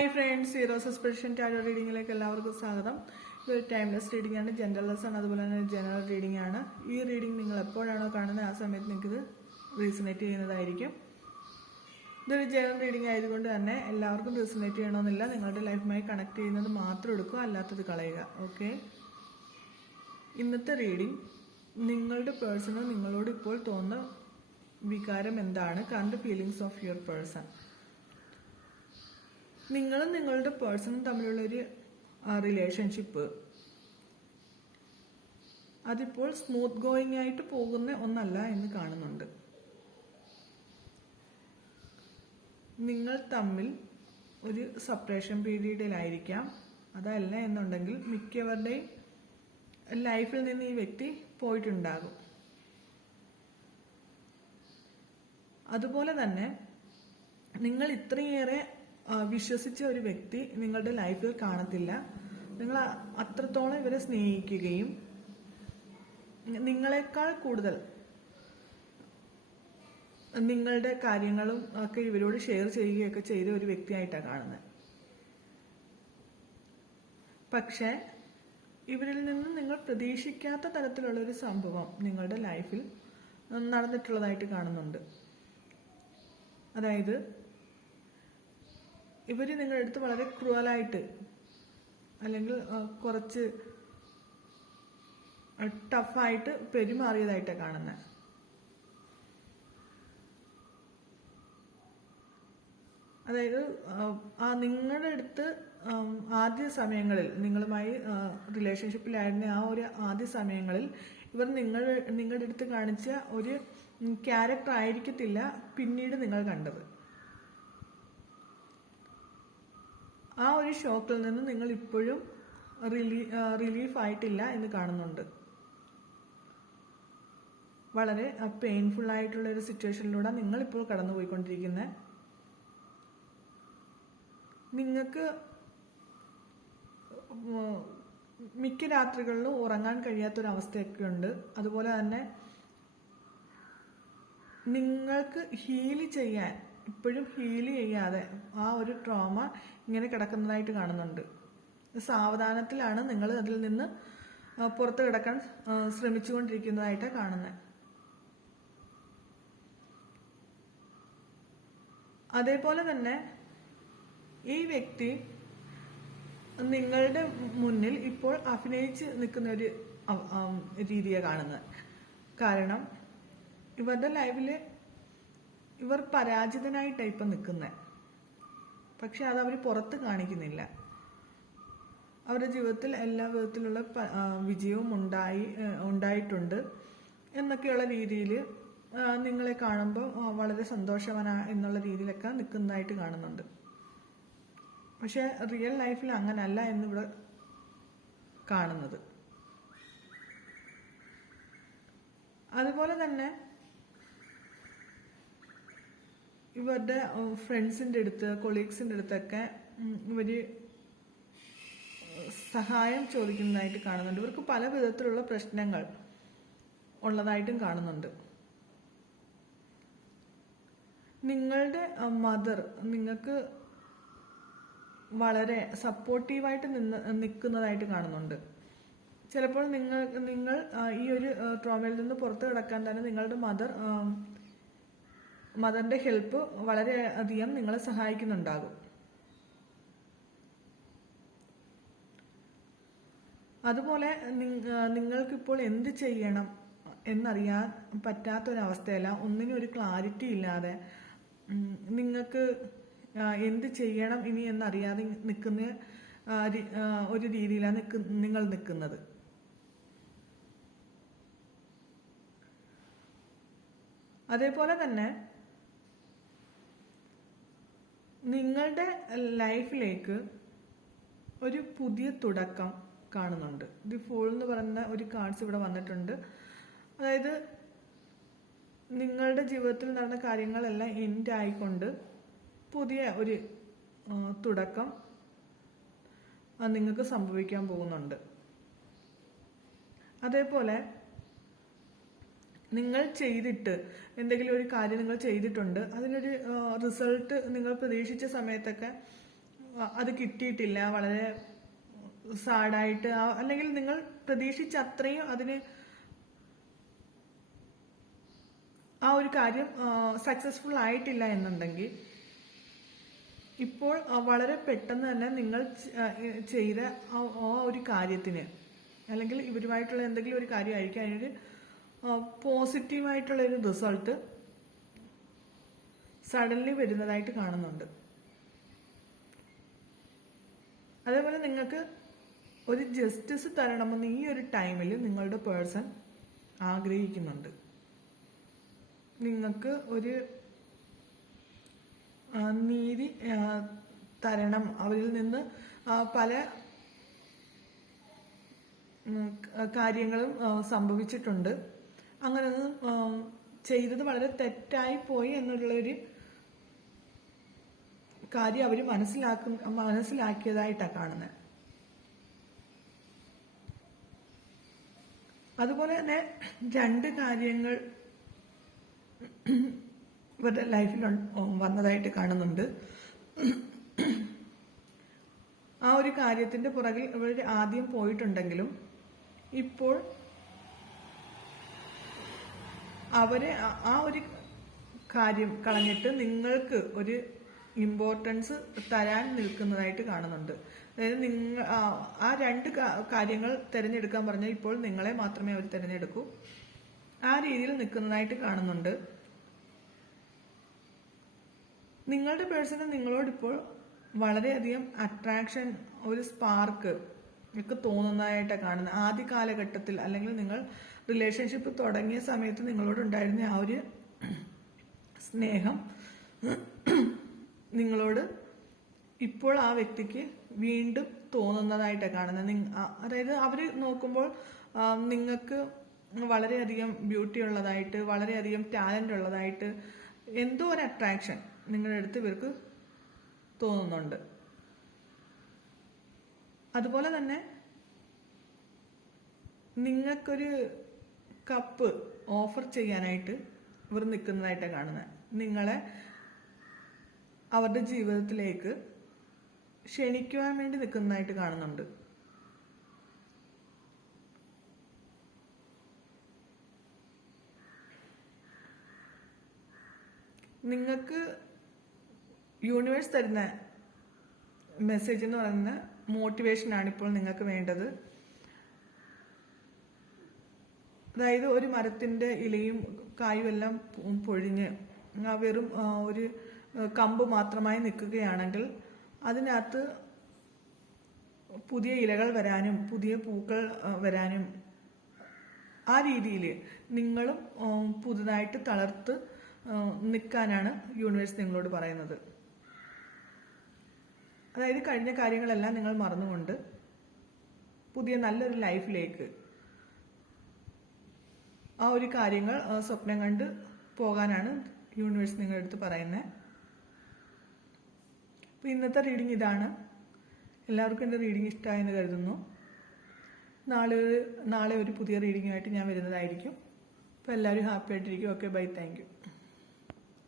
Hi friends, zero suspension tarot റീഡിങ്ങിലേക്ക് എല്ലാവർക്കും സ്വാഗതം. ഇതൊരു ടൈംലെസ് റീഡിംഗ് ആണ്, ജനറൽലെസ് ആണ്, അതുപോലെ തന്നെ ജനറൽ റീഡിംഗ് ആണ്. ഈ റീഡിംഗ് നിങ്ങൾ എപ്പോഴാണോ കാണുന്നത് ആ സമയത്ത് നിങ്ങൾക്ക് ഇത് റീസണേറ്റ് ചെയ്യുന്നതായിരിക്കും. ഇതൊരു ജനറൽ റീഡിംഗ് ആയതുകൊണ്ട് തന്നെ എല്ലാവർക്കും റീസണേറ്റ് ചെയ്യണമെന്നില്ല. നിങ്ങളുടെ ലൈഫുമായി കണക്ട് ചെയ്യുന്നത് മാത്രം എടുക്കുക, അല്ലാത്തത് കളയുക. ഓക്കെ, ഇന്നത്തെ റീഡിംഗ് നിങ്ങളുടെ പേഴ്സണ് നിങ്ങളോട് ഇപ്പോൾ തോന്നുന്ന വികാരം എന്താണ്? Current feelings of your person. നിങ്ങളും നിങ്ങളുടെ പേഴ്സണും തമ്മിലുള്ളൊരു റിലേഷൻഷിപ്പ് അതിപ്പോൾ സ്മൂത്ത് ഗോയിങ് ആയിട്ട് പോകുന്ന ഒന്നല്ല എന്ന് കാണുന്നുണ്ട്. നിങ്ങൾ തമ്മിൽ ഒരു സെപ്പറേഷൻ പീരീഡിലായിരിക്കാം. അതല്ല എന്നുണ്ടെങ്കിൽ മിക്കവരുടെയും ലൈഫിൽ നിന്ന് ഈ വ്യക്തി പോയിട്ടുണ്ടാകും. അതുപോലെ തന്നെ നിങ്ങൾ ഇത്രയേറെ വിശ്വസിച്ച ഒരു വ്യക്തി നിങ്ങളുടെ ലൈഫിൽ കാണത്തില്ല. നിങ്ങൾ അത്രത്തോളം ഇവരെ സ്നേഹിക്കുകയും നിങ്ങളെക്കാൾ കൂടുതൽ നിങ്ങളുടെ കാര്യങ്ങളും ഒക്കെ ഇവരോട് ഷെയർ ചെയ്യുകയൊക്കെ ചെയ്ത ഒരു വ്യക്തിയായിട്ടാണ് കാണുന്നത്. പക്ഷെ ഇവരിൽ നിന്ന് നിങ്ങൾ പ്രതീക്ഷിക്കാത്ത തരത്തിലുള്ള ഒരു സംഭവം നിങ്ങളുടെ ലൈഫിൽ നടന്നിട്ടുള്ളതായിട്ട് കാണുന്നുണ്ട്. അതായത് ഇവര് നിങ്ങളുടെ അടുത്ത് വളരെ ക്രൂവലായിട്ട് അല്ലെങ്കിൽ കുറച്ച് ടഫായിട്ട് പെരുമാറിയതായിട്ടാണ് കാണുന്നത്. അതായത് നിങ്ങളുടെ അടുത്ത് ആദ്യ സമയങ്ങളിൽ നിങ്ങളുമായി റിലേഷൻഷിപ്പിലായിരുന്ന ആ ഒരു ആദ്യ സമയങ്ങളിൽ ഇവർ നിങ്ങളുടെ അടുത്ത് കാണിച്ച ഒരു ക്യാരക്ടർ ആയിരിക്കത്തില്ല പിന്നീട് നിങ്ങൾ കണ്ടത്. ആ ഒരു ഷോക്കിൽ നിന്ന് നിങ്ങൾ ഇപ്പോഴും റിലീഫ് ആയിട്ടില്ല എന്ന് കാണുന്നുണ്ട്. വളരെ പെയിൻഫുൾ ആയിട്ടുള്ള ഒരു സിറ്റുവേഷനിലൂടെ നിങ്ങൾ ഇപ്പോൾ കടന്നുപോയിക്കൊണ്ടിരിക്കുന്നത്. നിങ്ങൾക്ക് മിക്ക രാത്രികളിലും ഉറങ്ങാൻ കഴിയാത്തൊരവസ്ഥയൊക്കെ ഉണ്ട്. അതുപോലെ തന്നെ നിങ്ങൾക്ക് ഹീൽ ചെയ്യാൻ ഇപ്പോഴും ഹീൽ ചെയ്യാതെ ആ ഒരു ട്രോമ ഇങ്ങനെ കിടക്കുന്നതായിട്ട് കാണുന്നുണ്ട്. സാവധാനത്തിലാണ് നിങ്ങൾ അതിൽ നിന്ന് പുറത്ത് കിടക്കാൻ ശ്രമിച്ചുകൊണ്ടിരിക്കുന്നതായിട്ടാണ് കാണുന്നത്. അതേപോലെ തന്നെ ഈ വ്യക്തി നിങ്ങളുടെ മുന്നിൽ ഇപ്പോൾ അഭിനയിച്ച് നിൽക്കുന്ന ഒരു രീതിയാണ് കാണുന്നത്. കാരണം ഇവരുടെ ലൈഫില് ഇവർ പരാജിതനായിട്ടാണ് ഇപ്പം നിൽക്കുന്നത്. പക്ഷെ അത് അവർ പുറത്ത് കാണിക്കുന്നില്ല. അവരുടെ ജീവിതത്തിൽ എല്ലാ വിധത്തിലുള്ള വിജയവും ഉണ്ടായിട്ടുണ്ട് എന്നൊക്കെയുള്ള രീതിയിൽ നിങ്ങളെ കാണുമ്പോൾ വളരെ സന്തോഷവാന എന്നുള്ള രീതിയിലൊക്കെ നിൽക്കുന്നതായിട്ട് കാണുന്നുണ്ട്. പക്ഷെ റിയൽ ലൈഫിൽ അങ്ങനല്ല എന്നിവിടെ കാണുന്നത്. അതുപോലെ തന്നെ ഇവരുടെ ഫ്രണ്ട്സിൻ്റെ അടുത്ത് കൊളീഗ്സിൻ്റെ അടുത്തൊക്കെ ഇവര് സഹായം ചോദിക്കുന്നതായിട്ട് കാണുന്നുണ്ട്. ഇവർക്ക് പല വിധത്തിലുള്ള പ്രശ്നങ്ങൾ ഉള്ളതായിട്ടും കാണുന്നുണ്ട്. നിങ്ങളുടെ മദർ നിങ്ങൾക്ക് വളരെ സപ്പോർട്ടീവായിട്ട് നിൽക്കുന്നതായിട്ട് കാണുന്നുണ്ട്. ചിലപ്പോൾ നിങ്ങൾ ഈ ഒരു ട്രോമയിൽ നിന്ന് പുറത്ത് കിടക്കാൻ തന്നെ നിങ്ങളുടെ മദറിന്റെ ഹെൽപ്പ് വളരെ അധികം നിങ്ങളെ സഹായിക്കുന്നുണ്ടാകും. അതുപോലെ നിങ്ങൾക്കിപ്പോൾ എന്ത് ചെയ്യണം എന്നറിയാൻ പറ്റാത്തൊരവസ്ഥയല്ല. ഒന്നിനും ഒരു ക്ലാരിറ്റി ഇല്ലാതെ നിങ്ങൾക്ക് എന്ത് ചെയ്യണം ഇനി എന്നറിയാതെ നിൽക്കുന്ന ഒരു രീതിയിലാണ് നിങ്ങൾ നിൽക്കുന്നത്. അതേപോലെ തന്നെ നിങ്ങളുടെ ലൈഫിലേക്ക് ഒരു പുതിയ തുടക്കം കാണുന്നുണ്ട്. ദി ഫൂൾ എന്ന് പറയുന്ന ഒരു കാർഡ്സ് ഇവിടെ വന്നിട്ടുണ്ട്. അതായത് നിങ്ങളുടെ ജീവിതത്തിൽ നടന്ന കാര്യങ്ങളെല്ലാം എൻഡ് ആയിക്കൊണ്ട് പുതിയ ഒരു തുടക്കം നിങ്ങൾക്ക് സംഭവിക്കാൻ പോകുന്നുണ്ട്. അതേപോലെ നിങ്ങൾ ചെയ്തിട്ട് എന്തെങ്കിലും ഒരു കാര്യം നിങ്ങൾ ചെയ്തിട്ടുണ്ട്, അതിനൊരു റിസൾട്ട് നിങ്ങൾ പ്രതീക്ഷിച്ച സമയത്തൊക്കെ അത് കിട്ടിയിട്ടില്ല, വളരെ സാഡായിട്ട്, അല്ലെങ്കിൽ നിങ്ങൾ പ്രതീക്ഷിച്ച അത്രയും അതിന് ആ ഒരു കാര്യം സക്സസ്ഫുൾ ആയിട്ടില്ല എന്നുണ്ടെങ്കിൽ ഇപ്പോൾ വളരെ പെട്ടെന്ന് തന്നെ നിങ്ങൾ ചെയ്ത ആ ഒരു കാര്യത്തിന്, അല്ലെങ്കിൽ ഇവരുമായിട്ടുള്ള എന്തെങ്കിലും ഒരു കാര്യമായിരിക്കും, അതിനൊരു പോസിറ്റീവായിട്ടുള്ള ഒരു റിസൾട്ട് സഡൻലി വരുന്നതായിട്ട് കാണുന്നുണ്ട്. അതേപോലെ നിങ്ങൾക്ക് ഒരു ജസ്റ്റിസ് തരണമെന്ന് ഈ ഒരു ടൈമിൽ നിങ്ങളുടെ പേഴ്സൺ ആഗ്രഹിക്കുന്നുണ്ട്. നിങ്ങൾക്ക് ഒരു നീതി തരണം. അവരിൽ നിന്ന് പല കാര്യങ്ങളും സംഭവിച്ചിട്ടുണ്ട്. അങ്ങനെയൊന്നും ചെയ്തത് വളരെ തെറ്റായി പോയി എന്നുള്ളൊരു കാര്യം അവർ മനസ്സിലാക്കിയതായിട്ടാണ് കാണുന്നത്. അതുപോലെ തന്നെ 2 കാര്യങ്ങൾ ഇവരുടെ ലൈഫിൽ വന്നതായിട്ട് കാണുന്നുണ്ട്. ആ ഒരു കാര്യത്തിന്റെ പുറകിൽ ഇവർ ആദ്യം പോയിട്ടുണ്ടെങ്കിലും ഇപ്പോൾ അവരെ ആ ഒരു കാര്യം കളഞ്ഞിട്ട് നിങ്ങൾക്ക് ഒരു ഇമ്പോർട്ടൻസ് തരാൻ നിൽക്കുന്നതായിട്ട് കാണുന്നുണ്ട്. അതായത് നിങ്ങൾ ആ 2 കാര്യങ്ങൾ തിരഞ്ഞെടുക്കാൻ പറഞ്ഞാൽ ഇപ്പോൾ നിങ്ങളെ മാത്രമേ അവർ തിരഞ്ഞെടുക്കൂ. ആ രീതിയിൽ നിൽക്കുന്നതായിട്ട് കാണുന്നുണ്ട്. നിങ്ങളുടെ പേഴ്സണ് നിങ്ങളോടിപ്പോൾ വളരെയധികം അട്രാക്ഷൻ, ഒരു സ്പാർക്ക് ഒക്കെ തോന്നുന്നതായിട്ടാണ് കാണുന്നത്. ആദ്യ കാലഘട്ടത്തിൽ അല്ലെങ്കിൽ നിങ്ങൾ റിലേഷൻഷിപ്പ് തുടങ്ങിയ സമയത്ത് നിങ്ങളോടുണ്ടായിരുന്ന ആ ഒരു സ്നേഹം നിങ്ങളോട് ഇപ്പോൾ ആ വ്യക്തിക്ക് വീണ്ടും തോന്നുന്നതായിട്ടാണ് കാണുന്നത്. അതായത് അവർ നോക്കുമ്പോൾ നിങ്ങൾക്ക് വളരെയധികം ബ്യൂട്ടി ഉള്ളതായിട്ട്, വളരെയധികം ടാലന്റ് ഉള്ളതായിട്ട് എന്തോ ഒരു അട്രാക്ഷൻ നിങ്ങളുടെ അടുത്ത് ഇവർക്ക് തോന്നുന്നുണ്ട്. അതുപോലെ തന്നെ നിങ്ങൾക്കൊരു കപ്പ് ഓഫർ ചെയ്യാനായിട്ട് ഇവർ നിൽക്കുന്നതായിട്ടാണ് കാണുന്നത്. നിങ്ങളെ അവരുടെ ജീവിതത്തിലേക്ക് ക്ഷണിക്കുവാൻ വേണ്ടി നിൽക്കുന്നതായിട്ട് കാണുന്നുണ്ട്. നിങ്ങൾക്ക് യൂണിവേഴ്സ് തരുന്ന മെസ്സേജ് എന്ന് പറയുന്ന മോട്ടിവേഷനാണ് ഇപ്പോൾ നിങ്ങൾക്ക് വേണ്ടത്. അതായത് ഒരു മരത്തിന്റെ ഇലയും കായും എല്ലാം പൊഴിഞ്ഞ് വെറും ഒരു കമ്പ് മാത്രമായി നിൽക്കുകയാണെങ്കിൽ അതിനകത്ത് പുതിയ ഇലകൾ വരാനും പുതിയ പൂക്കൾ വരാനും ആ രീതിയിൽ നിങ്ങളും പുതുതായിട്ട് തളർത്ത് നിൽക്കാനാണ് യൂണിവേഴ്സ് നിങ്ങളോട് പറയുന്നത്. അതായത് കഴിഞ്ഞ കാര്യങ്ങളെല്ലാം നിങ്ങൾ മറന്നുകൊണ്ട് പുതിയ നല്ലൊരു ലൈഫിലേക്ക് ആ ഒരു കാര്യങ്ങൾ സ്വപ്നം കണ്ട് പോകാനാണ് യൂണിവേഴ്സ് നിങ്ങളുടെ അടുത്ത് പറയുന്നത്. അപ്പോൾ ഇന്നത്തെ റീഡിംഗ് ഇതാണ്. എല്ലാവർക്കും എൻ്റെ റീഡിംഗ് ഇഷ്ടമായെന്ന് കരുതുന്നു. നാളെ ഒരു പുതിയ റീഡിങ്ങുമായിട്ട് ഞാൻ വരുന്നതായിരിക്കും. അപ്പോൾ എല്ലാവരും ഹാപ്പി ആയിട്ടിരിക്കും. Okay, bye, thank U.